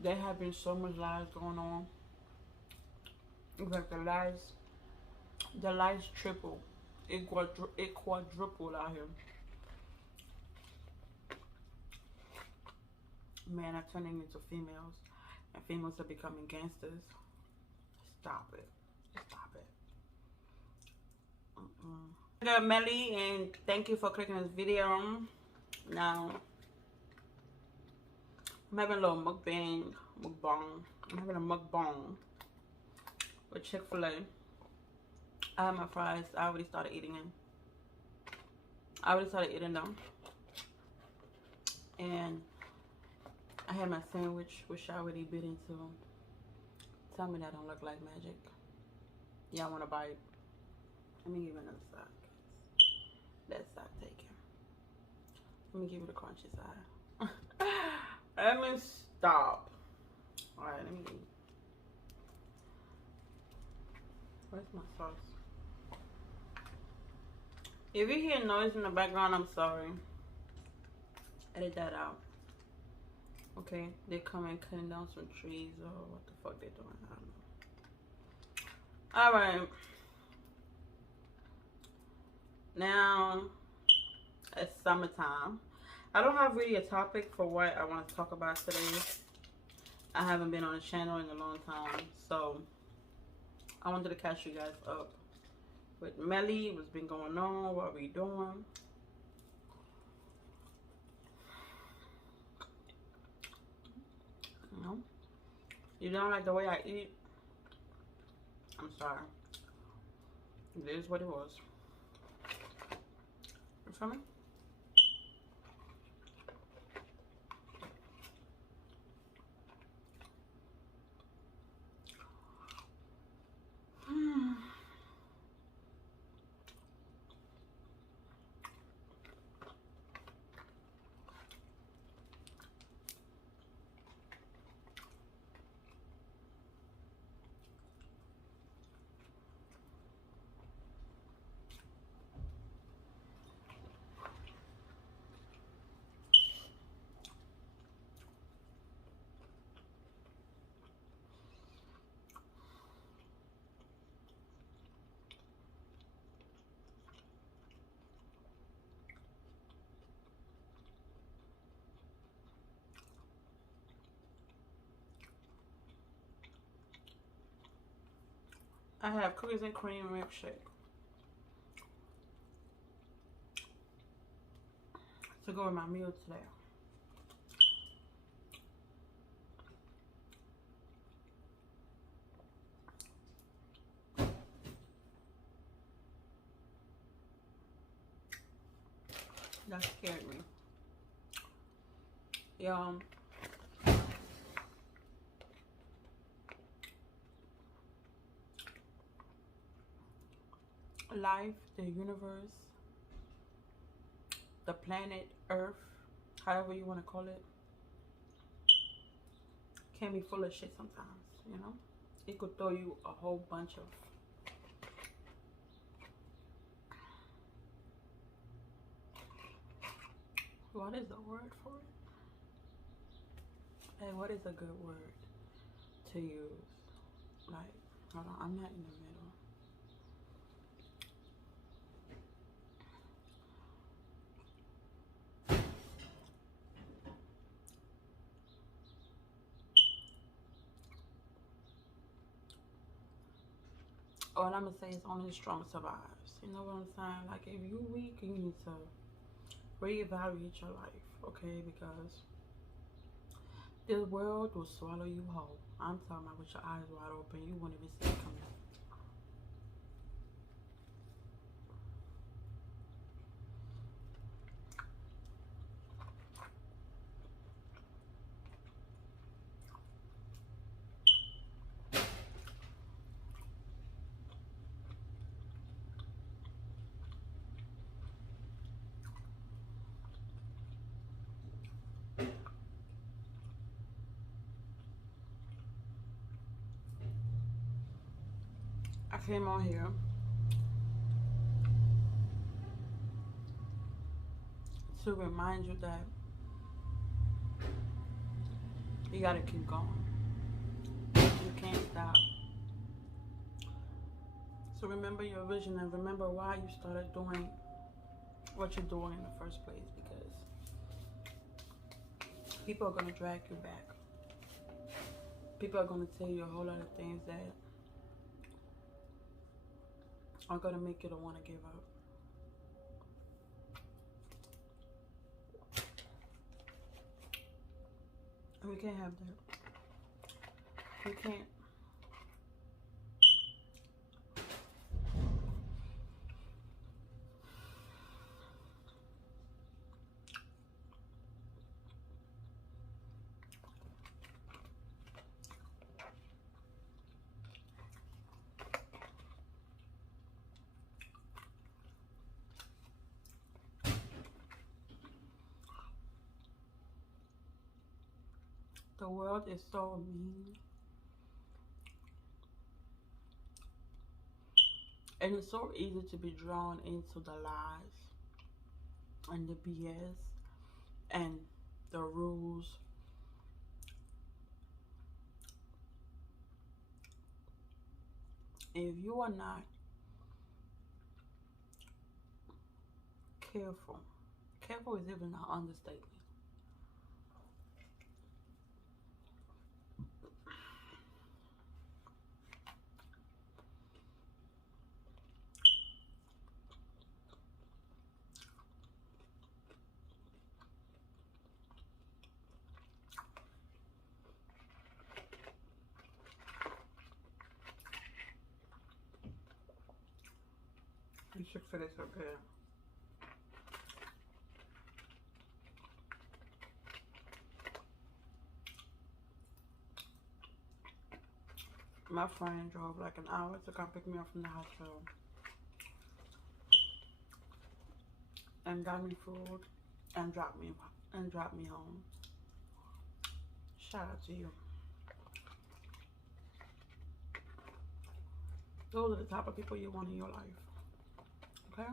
There have been so much lies going on. It's like the lies triple. It quadrupled out here. Men are turning into females, and females are becoming gangsters. Stop it. Stop it. Good, Melly, and thank you for clicking this video. Now, I'm having a little mukbang. I'm having a mukbang with Chick-Fil-A. I have my fries. I already started eating them. And I had my sandwich, which I already bit into. Tell me that don't look like magic. Y'all want to bite? Let me give you another side. That side taken. Let me give you the crunchy side. Let me stop. Alright, let me eat. Where's my sauce? If you hear noise in the background, I'm sorry. Edit that out. Okay, they're coming cutting down some trees or what the fuck they're doing. I don't know. Alright. Now, it's summertime. I don't have really a topic for what I want to talk about today. I haven't been on the channel in a long time, so I wanted to catch you guys up with Melly. What's been going on? What are we doing? You know, you don't like the way I eat? I'm sorry. It is what it was. You feel me? I have cookies and cream milkshake to go with my meal today. That scared me. Y'all, life, the universe, the planet Earth, however you want to call it, can be full of shit sometimes, you know? It could throw you a whole bunch of what is the word for it? Hey, what is a good word to use? Like, hold on, I'm not in the middle. All I'm gonna say is only the strong survives. You know what I'm saying? Like, if you weak, you need to reevaluate your life, okay? Because this world will swallow you whole. I'm talking about with your eyes wide open. You won't even see it coming. I came on here to remind you that You gotta keep going. You can't stop. So remember your vision and remember why you started doing what you're doing in the first place, because people are gonna drag you back. People are gonna tell you a whole lot of things that are gonna make you don't wanna give up. And we can't have that. We can't. The world is so mean. And it's so easy to be drawn into the lies and the BS and the rules. If you are not careful, careful is even an understatement. And Chick-Fil-A is so good. My friend drove like an hour to come pick me up from the hospital and got me food and dropped me home. Shout out to you. Those are the type of people you want in your life. Okay?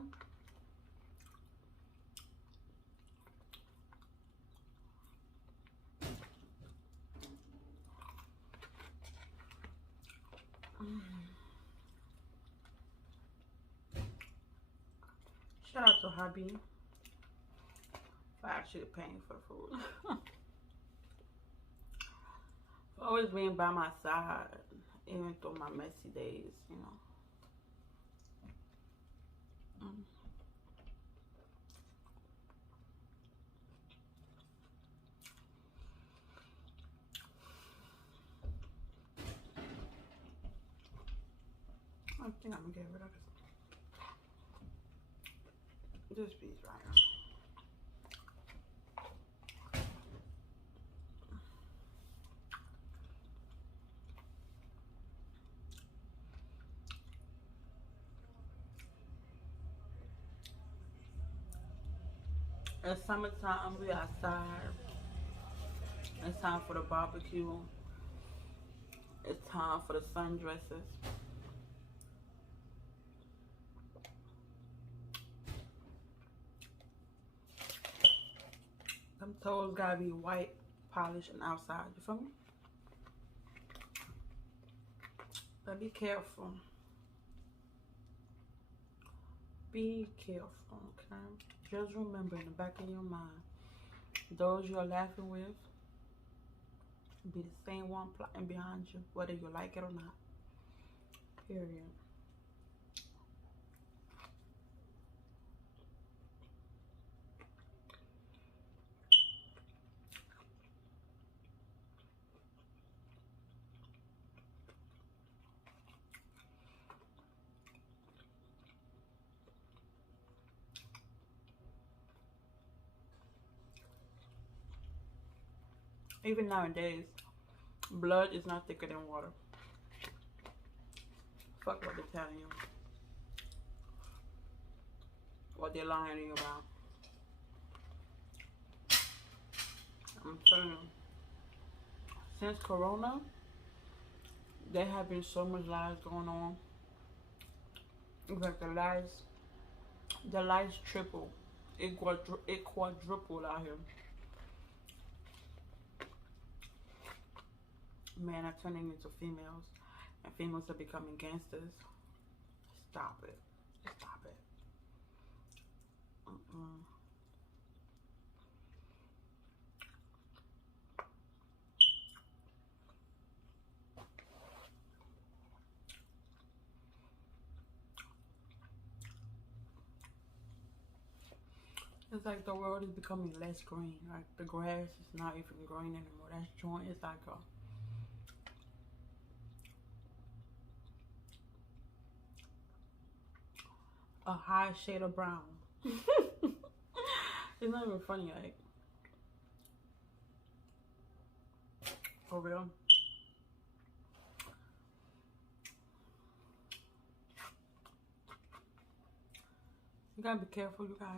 Shout out to hubby for actually paying for food. For always being by my side, even through my messy days, you know. Mm. I think I'm gonna get rid of this piece right now. It's summertime, we outside. It's time for the barbecue. It's time for the sundresses. Them toes gotta be white, polished, and outside. You feel me? But be careful. Be careful, okay? Just remember in the back of your mind, those you're laughing with be the same one plotting behind you, whether you like it or not. Period. Even nowadays, blood is not thicker than water. Fuck what they're telling you. What they're lying to you about. I'm telling you. Since Corona, there have been so much lies going on. It's like the lies triple. It quadrupled out here. Men are turning into females, and females are becoming gangsters. Stop it. Stop it. Mm-mm. It's like the world is becoming less green. Like the grass is not even green anymore. That joint is like a high shade of brown. It's not even funny, like, for real. You gotta be careful, you guys.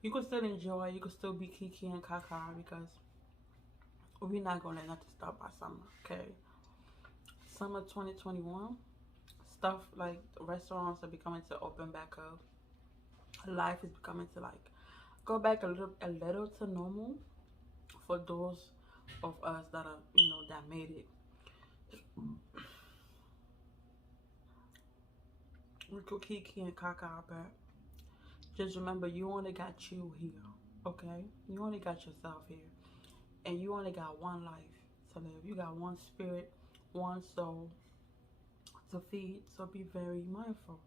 You can still enjoy, you can still be kiki and kaka because we're not gonna let nothing stop by summer, okay? Summer 2021, stuff like restaurants are becoming to open back up. Life is becoming to like go back a little to normal for those of us that are, you know, that made it. We could kiki and kaka, but just remember you only got you here, okay? You only got yourself here. And you only got one life to live. You got one spirit, one soul to feed. So be very mindful.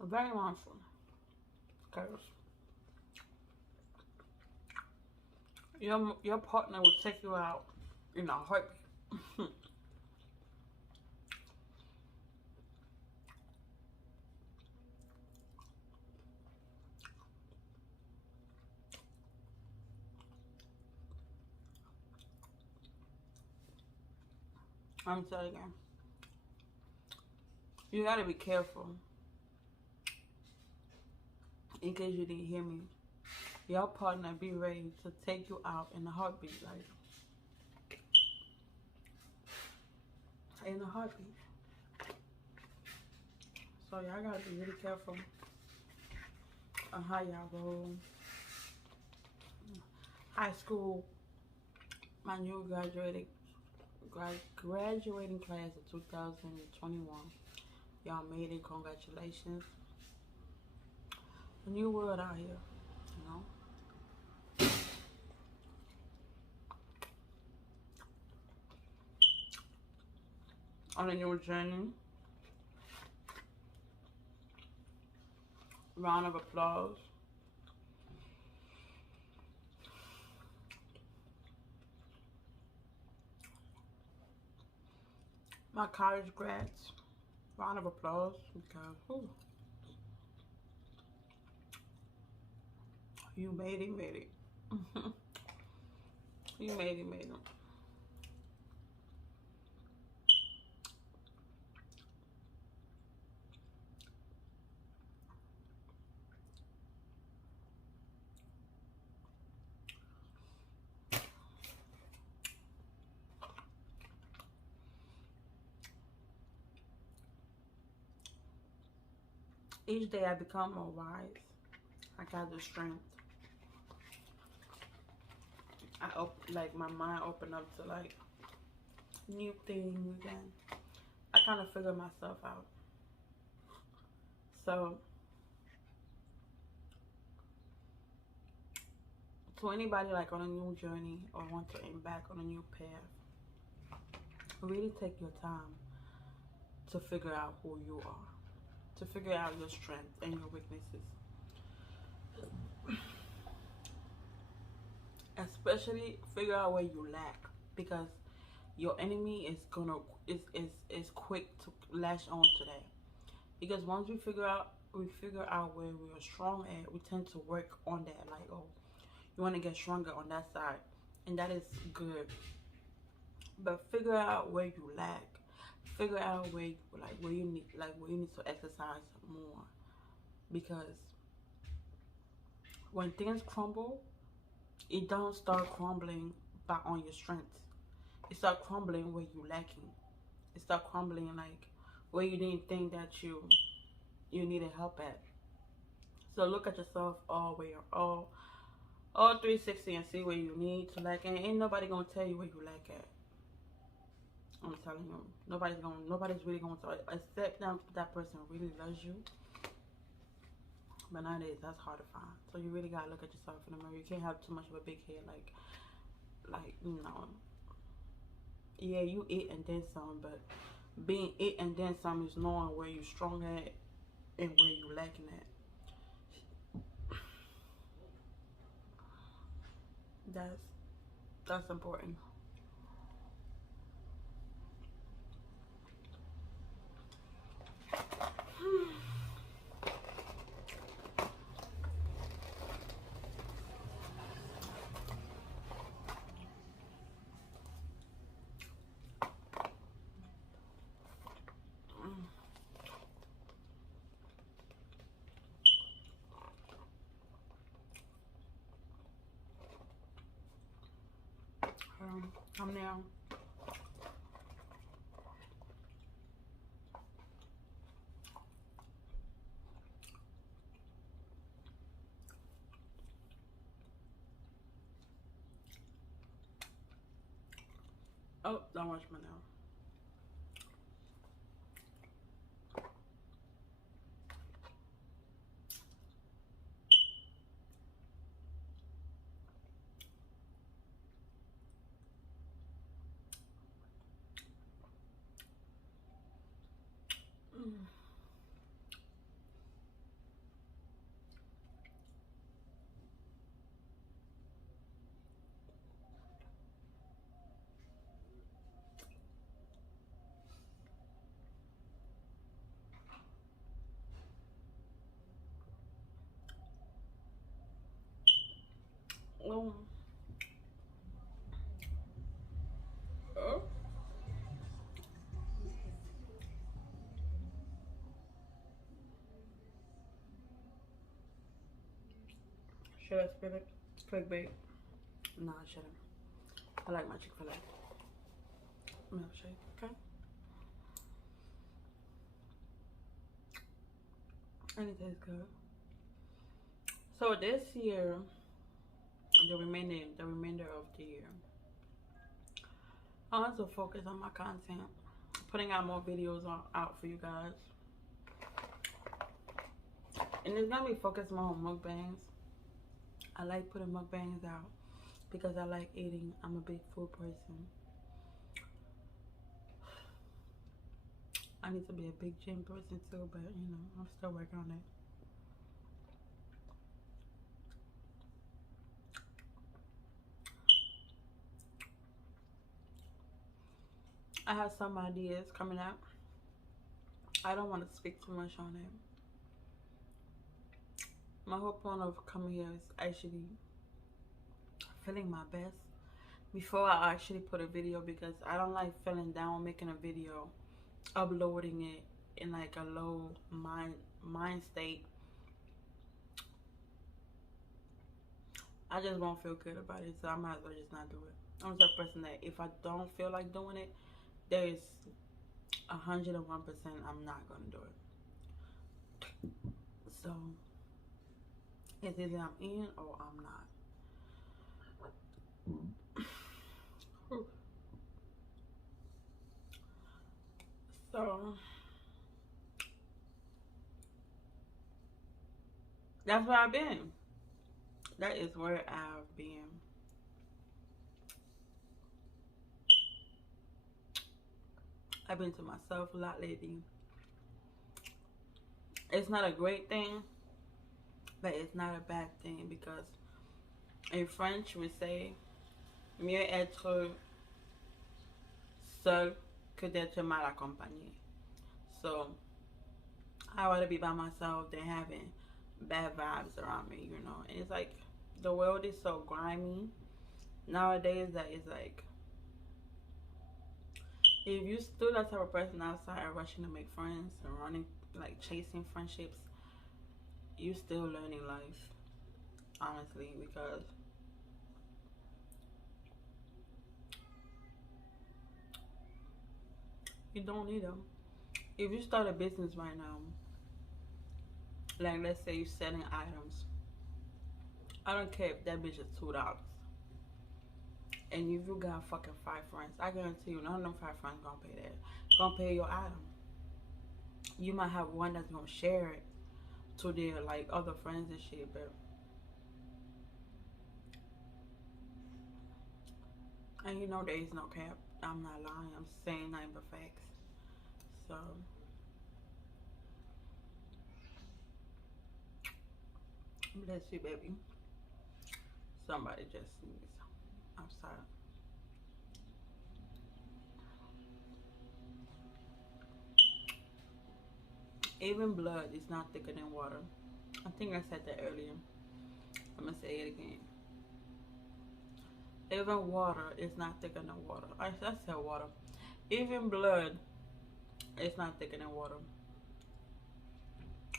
Very mindful. Because your partner will take you out in a heartbeat. I'm telling you. You gotta be careful. In case you didn't hear me. Your partner be ready to take you out in a heartbeat, like in a heartbeat. So y'all gotta be really careful on how y'all roll. High school, my new graduating class of 2021. Y'all made it. Congratulations. A new world out here, you know. On a new journey. Round of applause. My college grads. Round of applause because you made it. You made it. Each day I become more wise. I got the strength. Like my mind opened up to like new things, and I kind of figured myself out. So to anybody like on a new journey or want to embark on a new path, really take your time to figure out who you are, to figure out your strengths and your weaknesses. Especially figure out where you lack, because your enemy is quick to lash on to that. Because once we figure out where we are strong at, we tend to work on that. Like, oh, you want to get stronger on that side, and that is good. But figure out where you lack. Figure out where you need to exercise more, because when things crumble, it don't start crumbling back on your strengths. It start crumbling where you lacking. It start crumbling like where you didn't think that you needed help at. So look at yourself all all 360 and see where you need to like, and ain't nobody gonna tell you where you like at. I'm telling you, nobody's really gonna tell you, except that person really loves you. But nowadays, that's hard to find. So you really gotta look at yourself in the mirror. You can't have too much of a big head, like you know. Yeah, you it and then some, but being it and then some is knowing where you strong at and where you lacking at. That's important. I'm now. Oh, don't wash my nail. Oh. Oh. Should I spill it? Clickbait. No, I shouldn't. I like my Chick-Fil-A milkshake. Okay. And it tastes good. So this year, the remainder of the year, I want to focus on my content, putting out more videos out for you guys, and it's gonna be focused more on mukbangs. I like putting mukbangs out because I like eating. I'm a big food person. I need to be a big gym person too, but you know, I'm still working on it. I have some ideas coming up. I don't want to speak too much on it. My whole point of coming here is actually feeling my best before I actually put a video, because I don't like feeling down making a video, uploading it in like a low mind state. I just won't feel good about it, so I might as well just not do it. I'm the type of person that if I don't feel like doing it, there's 101% I'm not gonna do it. So it's either I'm in or I'm not. So that's where I've been. That is where I've been. I've been to myself a lot lately. It's not a great thing, but it's not a bad thing, because in French we say mieux être seul que d'être mal accompagné. So I rather be by myself than having bad vibes around me, you know. And it's like the world is so grimy nowadays that it's like, if you still that type of person outside rushing to make friends and running, like chasing friendships, you still learning life, honestly, because you don't need them. If you start a business right now, like let's say you're selling items, I don't care if that bitch is $2. And if you got fucking 5 friends, I guarantee you none of them 5 friends gonna pay that. Gonna pay your item. You might have one that's gonna share it to their like other friends and shit, but and you know there is no cap. I'm not lying. I'm saying nothing but facts. So bless you, baby. Somebody just sneezed. I'm sorry. Even blood is not thicker than water. I think I said that earlier. I'm gonna say it again. Even water is not thicker than water. I said water. Even blood is not thicker than water.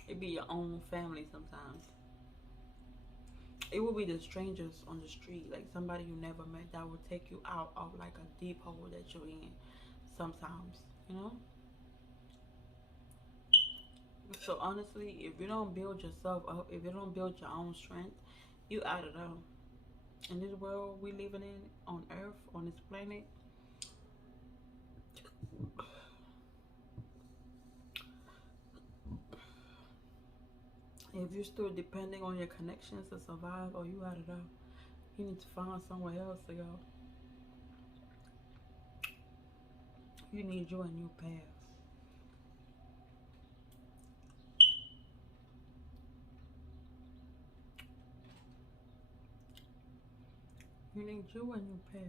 It be your own family sometimes. It will be the strangers on the street, like somebody you never met that will take you out of like a deep hole that you're in sometimes, you know? So honestly, if you don't build yourself up, if you don't build your own strength, you out of there. In this world we living in on earth, on this planet, if you're still depending on your connections to survive, or you out of there, you need to find somewhere else to go. You need you a new path. You need you a new path.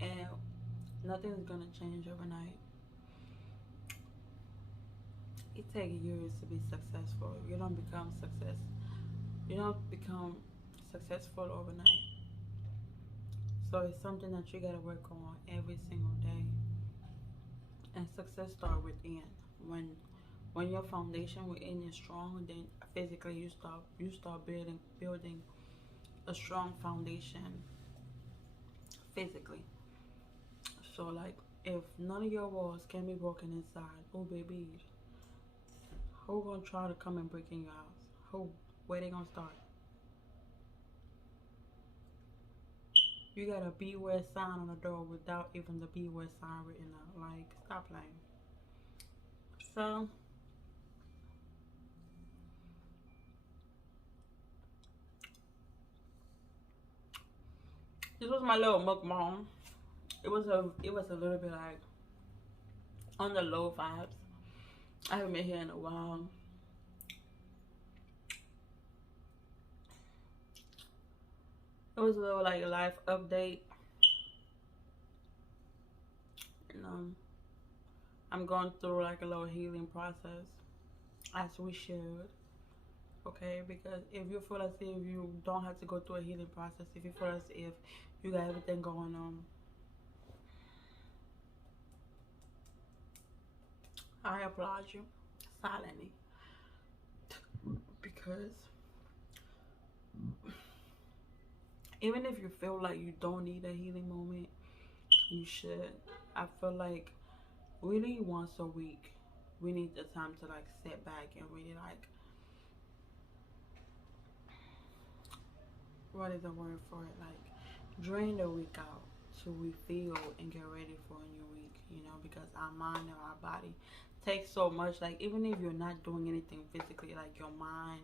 And nothing's gonna change overnight. It takes years to be successful. You don't become success. You don't become successful overnight. So it's something that you gotta work on every single day. And success starts within. When when your foundation within is strong, then physically you start building a strong foundation physically. So like if none of your walls can be broken inside, oh baby, who gonna try to come and break in your house? Who? Where they gonna start? You got a beware sign on the door without even the beware sign written out. Like, stop playing. So, this was my little mukbang. It was a little bit like on the low vibes. I haven't been here in a while. It was a little like life update. And I'm going through like a little healing process, as we should. Okay, because if you feel as if you don't have to go through a healing process, if you feel as if you got everything going on, I applaud you silently, because even if you feel like you don't need a healing moment, you should. I feel like really once a week we need the time to like sit back and really like, what is the word for it, like drain the week out to refill and get ready for a new week, you know, because our mind and our body takes so much. Like even if you're not doing anything physically, like your mind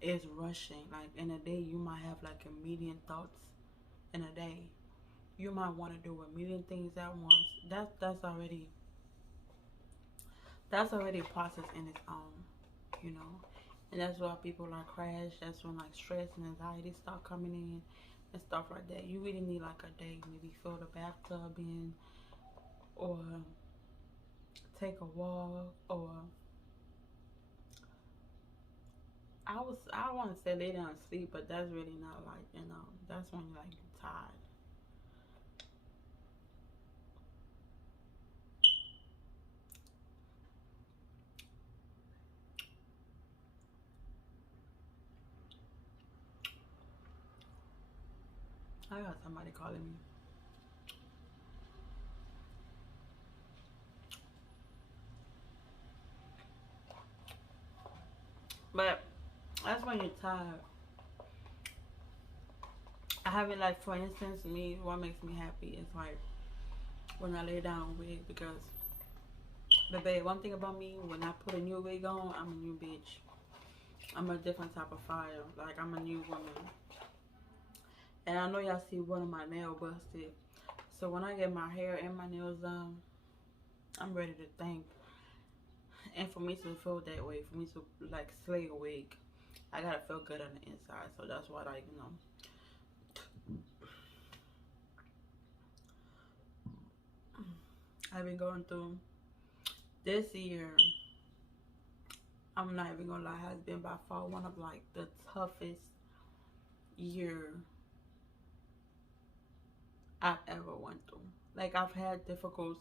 is rushing. Like in a day you might have like a million thoughts in a day. You might want to do a million things at once. That's already a process in its own, you know. And that's why people like crash. That's when like stress and anxiety start coming in and stuff like that. You really need like a day, maybe fill the bathtub in, or take a walk, or I want to say lay down and sleep, but that's really not like, you know, that's when you're like tired. I got somebody calling me. But that's when you're tired. I haven't, like, for instance, me, what makes me happy is like when I lay down a wig because, baby, one thing about me, when I put a new wig on, I'm a new bitch. I'm a different type of fire. Like, I'm a new woman. And I know y'all see one of my nails busted. So when I get my hair and my nails done, I'm ready to think. And for me to feel that way, for me to, like, slay a wig, I gotta feel good on the inside. So that's what I, I've been going through this year. I'm not even gonna lie, has been by far one of, like, the toughest year I've ever went through. Like, I've had difficult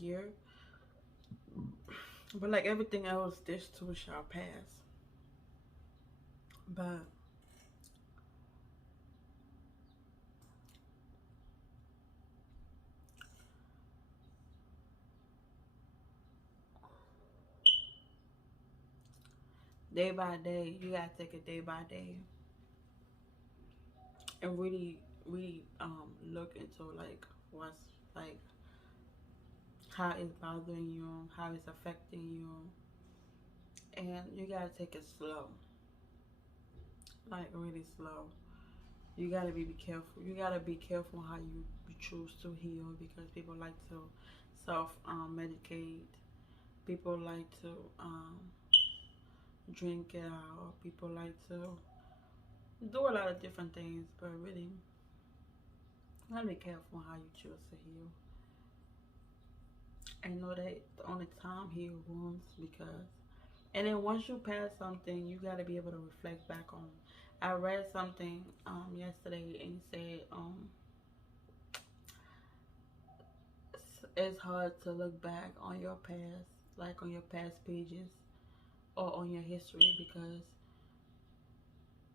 year, but like everything else, this too shall pass. But day by day, you gotta take it day by day and really, really look into, like, what's, like, how it's bothering you, how it's affecting you, and you gotta take it slow, like really slow. You gotta be careful. You gotta be careful how you choose to heal because people like to self medicate. People like to drink it out. People like to do a lot of different things, but really, you gotta be careful how you choose to heal. And know that the only time heal wounds because, and then once you pass something, you gotta be able to reflect back on. I read something yesterday and it said it's hard to look back on your past, like on your past pages or on your history because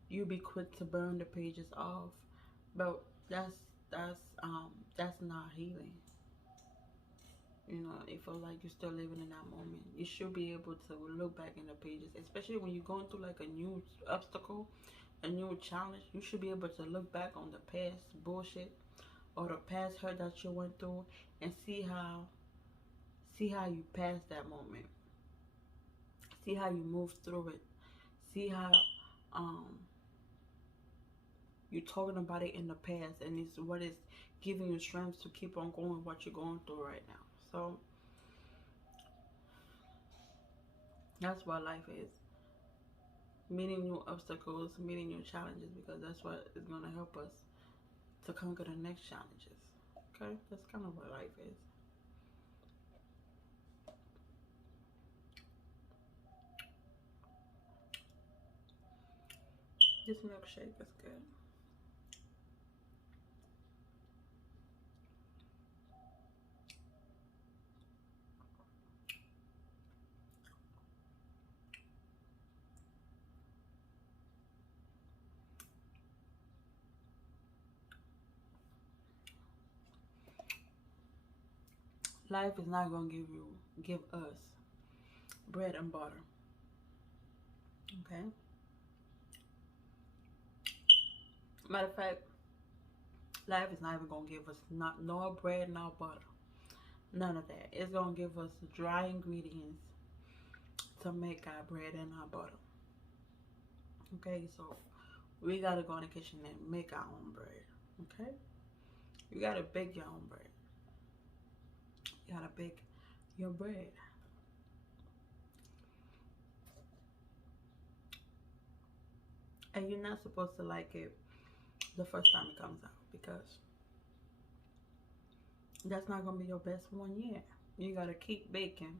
you be quick to burn the pages off. But that's not healing. You know, it feel like you're still living in that moment. You should be able to look back in the pages, especially when you're going through like a new obstacle, a new challenge. You should be able to look back on the past bullshit or the past hurt that you went through and see how you passed that moment. See how you moved through it. See how um you're talking about it in the past and it's what is giving you strength to keep on going what you're going through right now. So that's what life is. Meeting new obstacles, meeting new challenges because that's what is gonna help us to conquer the next challenges. Okay? That's kind of what life is. This milkshake is good. Life is not gonna give us bread and butter. Okay? Matter of fact, life is not even gonna give us not no bread, no butter. None of that. It's gonna give us dry ingredients to make our bread and our butter. Okay, so we gotta go in the kitchen and make our own bread. Okay? You gotta bake your own bread. You gotta bake your bread. And you're not supposed to like it the first time it comes out because that's not gonna be your best one yet. You gotta keep baking.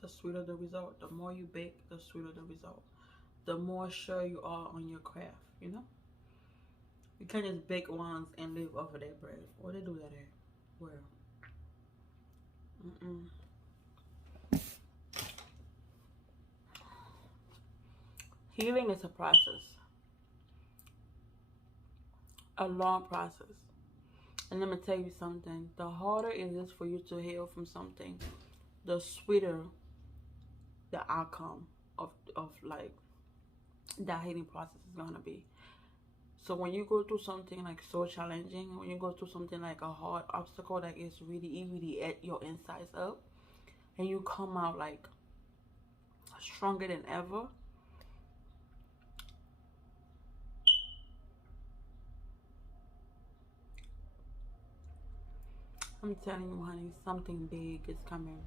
The sweeter the result. The more you bake, the sweeter the result. The more sure you are on your craft, you know? You can't just bake once and live off of that bread. Or they do that at where? Mm-mm. Healing is a process, a long process. And let me tell you something. The harder it is for you to heal from something, the sweeter the outcome of like that healing process is gonna be. So when you go through something like so challenging, when you go through something like a hard obstacle that is really at your insides up, and you come out like stronger than ever, I'm telling you, honey, something big is coming.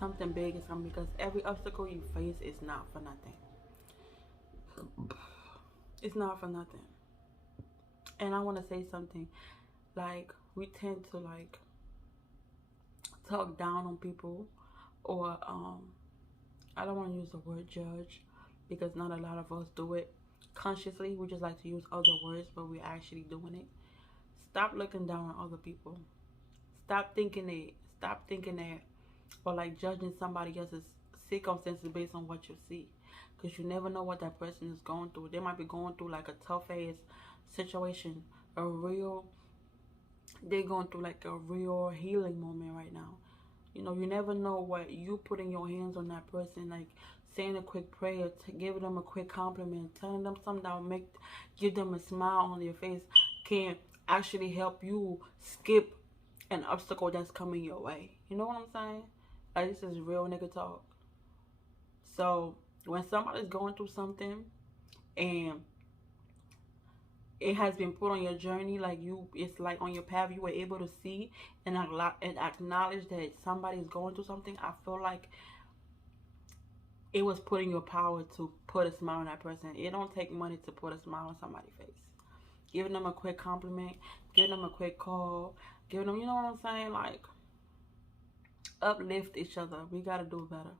Something big is coming because every obstacle you face is not for nothing. It's not for nothing. And I want to say something. Like, we tend to like talk down on people, or I don't want to use the word judge because not a lot of us do it consciously. We just like to use other words, but we're actually doing it. Stop looking down on other people. Stop thinking that. Stop thinking that, or like judging somebody else's circumstances based on what you see, because you never know what that person is going through. They might be going through like a tough ass situation, a real. They're going through like a real healing moment right now. You know, you never know what you putting your hands on that person, like saying a quick prayer, giving them a quick compliment, telling them something that will give them a smile on your face, can actually help you skip an obstacle that's coming your way. You know what I'm saying? Like, this is real nigga talk. So when somebody's going through something and it has been put on your journey, like it's like on your path, you were able to see and acknowledge that somebody's going through something, I feel like it was put in your power to put a smile on that person. It don't take money to put a smile on somebody's face. Giving them a quick compliment, giving them a quick call, giving them, you know what I'm saying? Like, uplift each other. We got to do better.